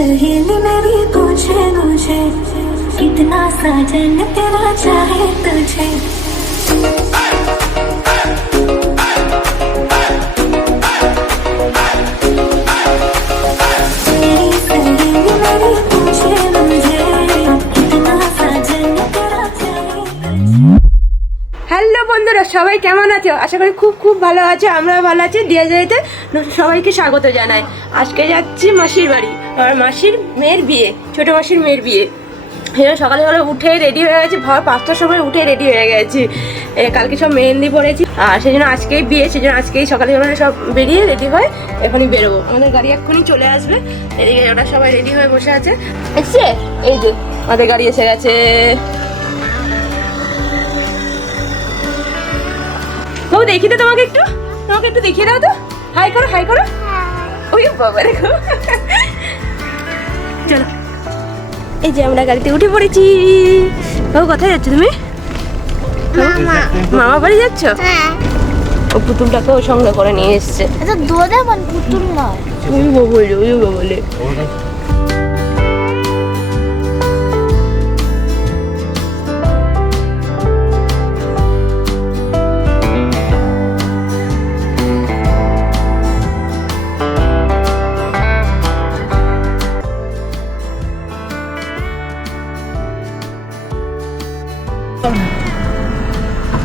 सहेली मेरी पूछे मुझे कितना साजन तेरा चाहे तुझे। मेरी सहेली मेरी पूछे मुझे कितना साजन तेरा चाहे तुझे। হ্যালো বন্ধুরা, সবাই কেমন আছো? আশা করি খুব খুব ভালো আছো। আমরা ভালো আছি। ডিয়াজাইতে সবাইকে স্বাগত জানাই। আজকে যাচ্ছি মাসির বাড়ি, আমার মাসির মেয়ের বিয়ে, ছোট মাসির মেয়ের বিয়ে। সকালে সকালে উঠে রেডি হয়ে গেছি, ভোর 5টার সময় উঠে রেডি হয়ে গেছি। কালকে সব মেহেন্দি পড়েছি, আর সেই জন্য আজকেই বিয়ে, সেই জন্য আজকেই সকালে সকালে সব বেরিয়ে রেডি হয়ে এখনই বেরোবো। আমাদের গাড়ি এক্ষুনি চলে আসবে। এদিকে ওরা সবাই রেডি হয়ে বসে আছে। এসছে, এই যে আমাদের গাড়ি এসে গেছে। বাবু দেখি তো, তোমাকে একটু দেখিয়ে দাও তো। হাই করো, হাই করো। ওই বাবা রে, চলো। এই যে আমরা গাড়িতে উঠে পড়েছি। বাবু কোথায় যাচ্ছ তুমি? মামা বাড়ি যাচ্ছ? ও পুতুলটাকে ও সঙ্গে করে নিয়ে এসছে। এটা দোদেবন পুতুল নয়। ওই বলে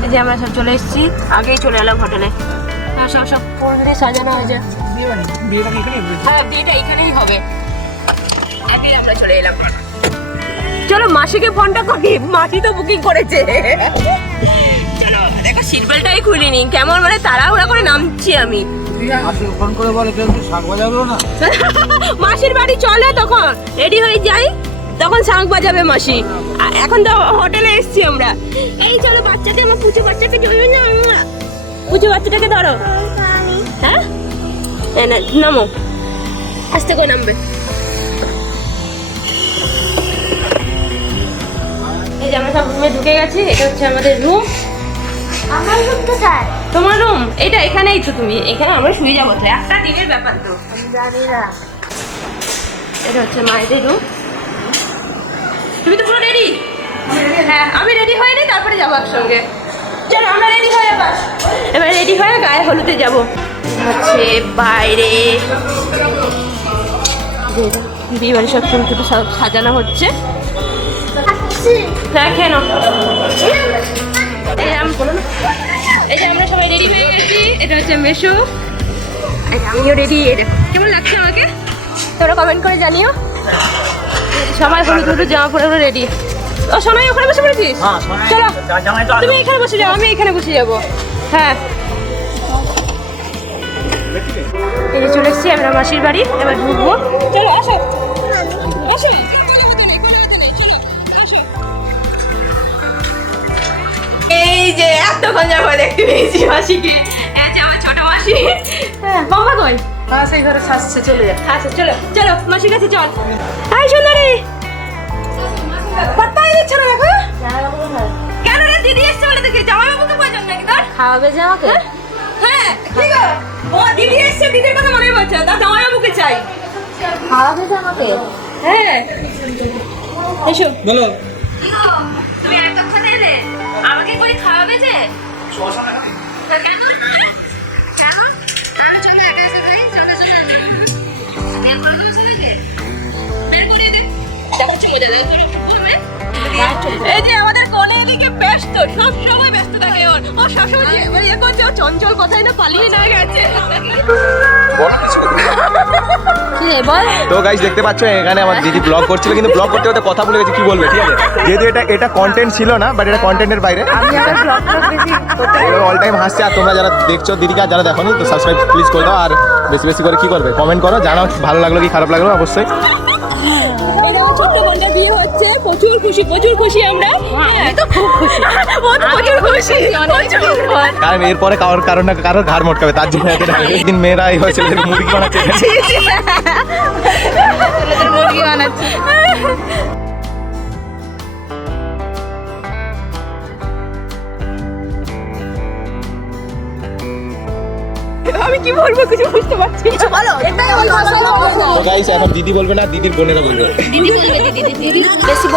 এই যে আমরা সব চলে এসেছি, আগেই চলে এলাম হোটেলে। সব ফুল দিয়ে সাজানো হয়েছে। হ্যাঁ, বিয়েটা এখানেই হবে। আগেই আমরা চলে এলাম। চলো মাসিকে ফোনটা করি, মাসি তো বুকিং করেছে। চলো দেখো, সিট বেল্টটাই খুলিনি, কেমন মানে তাড়াহুড়া করে নামছি আমি। ফোন করে বলে শাক বাজাবো না, মাসির বাড়ি চলে, তখন রেডি হয়ে যাই, তখন শাঁখ বাজাবে মাসি। এখন তো হোটেলে এসছি আমরা। এই চলো, বাচ্চাকে আমার পুচু বাচ্চাকে ধরবে না, পুচু বাচ্চাটাকে ধরো। হ্যাঁ, নামো, আস্তে করে নামবে। এই যে আমরা সব রুমে ঢুকে গেছি। এটা হচ্ছে আমাদের রুম। আমার রুম কোথায়? তোমার রুম এটা এখানেই তো, তুমি এখানে আমরা শুয়ে যাবো তো, একটা দিনের ব্যাপার তো। আমি জানি না। এটা হচ্ছে মায়েদের রুম। তুমি তো পুরো রেডি? হ্যাঁ, আমি রেডি হয়ে নিই, তারপরে যাবো একসঙ্গে। চলো আমরা রেডি হয়ে এবার রেডি হয়ে গায়ে হলুদে যাবো। হচ্ছে বাইরে বিয়ে বাড়ি সব ফুল টুটু সব সাজানো হচ্ছে। হ্যাঁ, কেন এই যে আমরা সবাই রেডি হয়ে গেছি। এটা হচ্ছে মেশো, আমিও রেডি। এটা কেমন লাগছে আমাকে তোমরা কমেন্ট করে জানিও। সবাই হলুদ হলুদ জামা পরে রেডি। ও সোনাই ওখানে বসে পড়েছিস? চলো তুমি এখানে বসে যাও, আমি এখানে বসে যাবো। হ্যাঁ, এই চলে এসছি আমরা মাসির বাড়ি, এবার ঢুকবো। চলো আসো আসো। এই যে এতক্ষণ যাবো দেখতে পেয়েছি মাসিকে। এই যে আমার ছোট মাসি। হ্যাঁ, বাবা কই? সেই ঘরে সাজছে, চলে যায়। আচ্ছা চলো চলো মাসির কাছে চল। হাই সুন্দরী, পাত্তাই দিচ্ছ না দেখো। কেন রে, দিদি এসছে বলে দেখি জামাইবাবুকে প্রয়োজন নাকি তোর? খাওয়াবে যে আমাকে? হ্যাঁ ঠিক আছে, ও দিদি এসছে, দিদির কথা মনে পড়ছে, তার জামাইবাবুকে চাই। খাওয়াবে যে আমাকে? হ্যাঁ, এসো। বলো, তুমি এতক্ষণ এলে, আমাকে করে খাওয়াবে যে? কেন কেন? আমি চলো একা একা যাই, চলো চলো আমি বিয়ে করে দেবো ছেলেকে। বের করে দে, দেখাচ্ছি মজা দেয় তোর ঘুমে। এই যে আমাদের কোলে এদিকে ব্যস্ত, সব সময় ব্যস্ত থাকে ওর। ও সবসময় মানে ইয়ে করছে, ও চঞ্চল কোথায় না পালিয়ে না গেছে। তো গাইস দেখতে পাচ্ছ, এখানে আমার দিদি ব্লগ করছিল, কিন্তু ব্লগ করতে করতে কথা বলে গেছে কি বলবে, ঠিক আছে? যেহেতু এটা কন্টেন্ট ছিল না, বাট এটা কন্টেন্টের বাইরে। অল টাইম হাসছে। আর তোমরা যারা দেখছো দিদিকে, আর যারা দেখোনি, তো সাবস্ক্রাইব প্লিজ করে দাও। আর বেশি বেশি করে কি করবে, কমেন্ট করো, জানাও ভালো লাগলো কি খারাপ লাগলো অবশ্যই। ছোট্ট বোনটার বিয়ে হচ্ছে, প্রচুর খুশি আমরা। তো খুব খুশি, প্রচুর খুশি। কারণ এরপরে কারোর ঘাড় মটকাবে, তার জন্য একদিন মেয়েরা এই হয়েছিল মুরগি বানাচ্ছে। মুরগি বানাচ্ছে। আমি কি বলবো, কিছু বুঝতে পারছি। বলো, এটাই আমার ভাষা। তো গাইস এখন দিদি বলবে না, দিদির বোনেরা বলবে। দিদি বলবে দিদি বেশি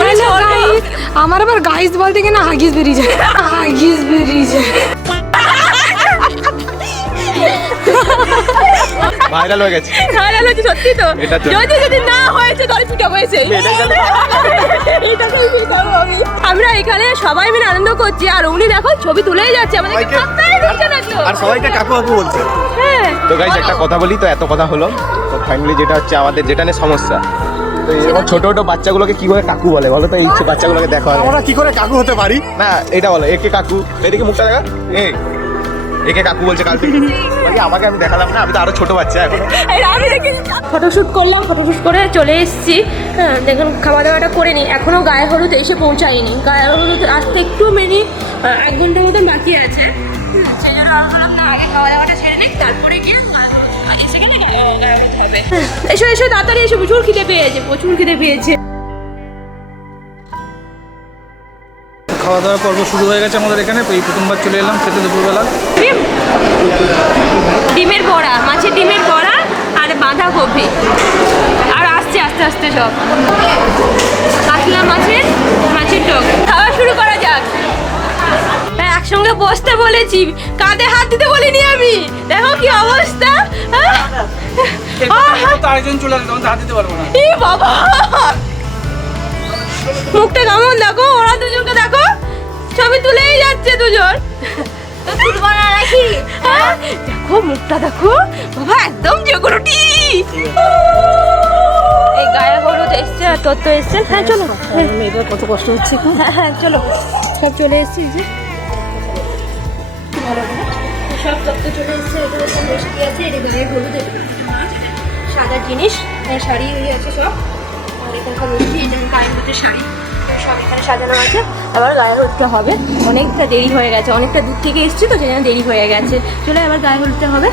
Hello guys, আমার আবার গাইস বলতে গিয়ে না হাগিস বেরিয়ে যায়। ভাইরাল হয়ে গেছে। ভাইরাল হচ্ছে সত্যি তো। এটার জন্য। যদি না হয়েছে তাহলে পিটাবো এসে। আমরা এখানে সবাই মিলে আনন্দ করছি আর উনি দেখো ছবি তুলেই যাচ্ছে আমাদেরকে পাত্তাই দিচ্ছে না তো। আর সবাইকে কাকু কাকু বলছে। হ্যাঁ। তো গাইস একটা কথা বলি, তো এত কথা হলো, তো ফাইনালি যেটা হচ্ছে আমাদের যেটা নিয়ে সমস্যা, তো এরকম ছোট ছোট বাচ্চাগুলোকে কি করে কাকু বলে বলো তো? এই বাচ্চাগুলোকে দেখো আমরা কি করে কাকু হতে পারি না, এটা বলো একে কাকু, এদিকে মুখটা দেখা, একে কাকু বলছে কাল থেকে। আমাকে আমি দেখালাম না, আমি তো আরো ছোট বাচ্চা এখন। ফটোশ্যুট করলাম, ফটোশ্যুট করে চলে এসেছি। হ্যাঁ দেখুন খাওয়া দাওয়াটা করে নিই, এখনও গায়ে হলুদ এসে পৌঁছায়নি। গায়ে হলুদ আসতে একটু মিনিট 1 ঘন্টার মতন বাকি আছে। সেই জন্য আমি বললাম না আগে খাওয়া দাওয়াটা ছেড়ে নিই, তারপরে গিয়ে এসে গেলে গায়ে হলুদ হবে। এসো এসো তাড়াতাড়ি এসো, প্রচুর খিদে পেয়েছে, প্রচুর খিদে পেয়েছে। খাওয়া দাওয়ার পর্ব শুরু হয়ে গেছে আমাদের এখানে। এই প্রথমবার চলে এলাম খেতে দুপুরবেলা। ডিমের বড়া, মাছের ডিমের বড়া আর বাঁধাকপি, আর আসছে আস্তে আস্তে সব কাতলা মাছের টক। খাওয়া শুরু করা যাক। হ্যাঁ একসঙ্গে বসতে বলেছি, কাঁধে হাত দিতে বলিনি আমি। দেখো কি অবস্থা। আরেকজন চলে আসবে, তখন হাত দিতে পারবো না। এ বাবা মুখটা কেমন দেখো, ওরা দুজনকে দেখো ছবি তুলেই যাচ্ছে দুজন। তুলবো না নাকি? দেখো মুখটা দেখো বাবা, একদম জগরুটি। এই গায়ে হলুদ এসছে আর তোর তো এসছে। হ্যাঁ চলো, মেয়েটার কত কষ্ট হচ্ছে। হ্যাঁ চলো, সব চলে এসছি যে সব তত্ত্ব চলে এসছে। এটা হচ্ছে মিষ্টি আছে, এটা গায়ে হলুদ, সাদা জিনিস, শাড়ি হয়ে আছে সব। আর এখানকার মিষ্টি, এটা গায়ে হলুদের শাড়ি সব এখানে সাজানো আছে। আবার গায়ে হলুদটা হবে, অনেকটা দেরি হয়ে গেছে, অনেকটা দূর থেকে এসছি তো সেই জন্য দেরি হয়ে গেছে। চলে আবার গায়ে হলুদটা হবে।